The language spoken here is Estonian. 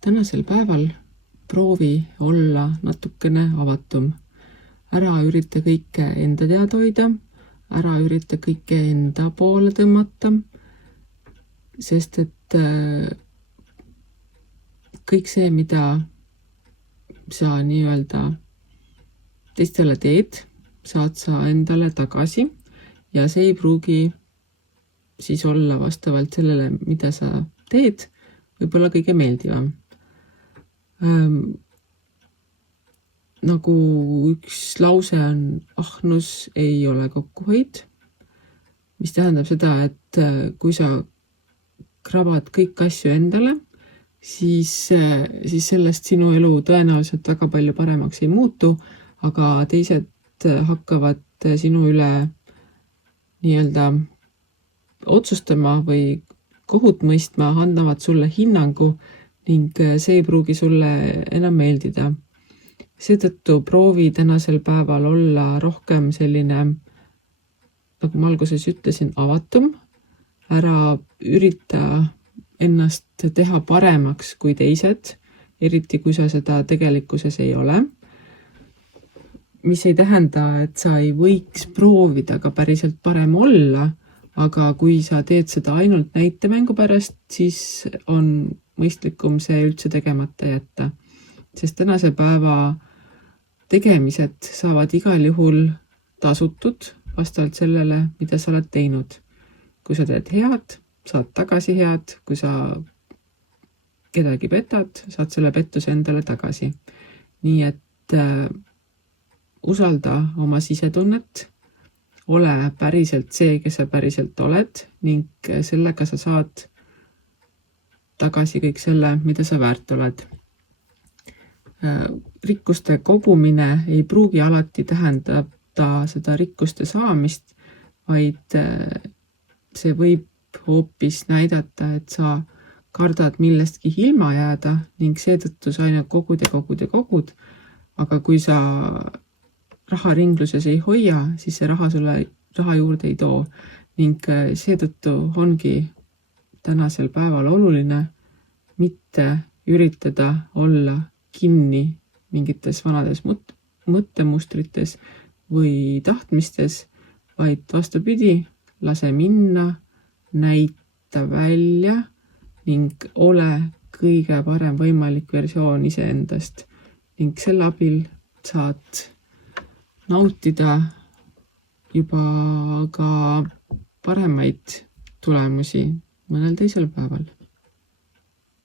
Tänasel päeval proovi olla natukene avatum. Ära ürita kõike enda teada hoida, ära ürita kõike enda poole tõmmata, sest et kõik see, mida sa nii-öelda teistele teed, saad sa endale tagasi ja see ei pruugi siis olla vastavalt sellele, mida sa teed, võib-olla kõige meeldivam. Nagu üks lause on, ahnus ei ole kokkuhoid, mis tähendab seda, et kui sa krabad kõik asju endale, siis sellest sinu elu tõenäoliselt väga palju paremaks ei muutu, aga teised hakkavad sinu üle nii-öelda otsustama või kohut mõistma, annavad sulle hinnangu ning see ei pruugi sulle enam meeldida. Seetõttu proovi tänasel päeval olla rohkem selline, nagu ma alguses ütlesin, avatum. Ära ürita ennast teha paremaks kui teised, eriti kui sa seda tegelikkuses ei ole. Mis ei tähenda, et sa ei võiks proovida ka päriselt parem olla, aga kui sa teed seda ainult näitemängu pärast, siis on mõistlikum see üldse tegemata jätta. Sest tänase päeva tegemised saavad igal juhul tasutud vastavalt sellele, mida sa oled teinud. Kui sa teed head, saad tagasi head, kui sa kedagi petad, saad selle pettuse endale tagasi. Nii et usalda oma sisetunnet, ole päriselt see, kes sa päriselt oled ning sellega sa saad tagasi kõik selle, mida sa väärt oled. Rikkuste kogumine ei pruugi alati tähendada seda rikkuste saamist, vaid see võib hoopis näidata, et sa kardad millestki ilma jääda ning seetõttu sa aina kogud ja kogud ja kogud, aga kui sa raha ringluses ei hoia, siis see raha sulle raha juurde ei too ning seetõttu ongi tänasel päeval oluline mitte üritada olla kinni mingites vanades mõttemustrites või tahtmistes, vaid vastupidi, lase minna, näita välja ning ole kõige parem võimalik versioon iseendast ning selle abil saad nautida juba ka paremaid tulemusi mõnel teisel päeval.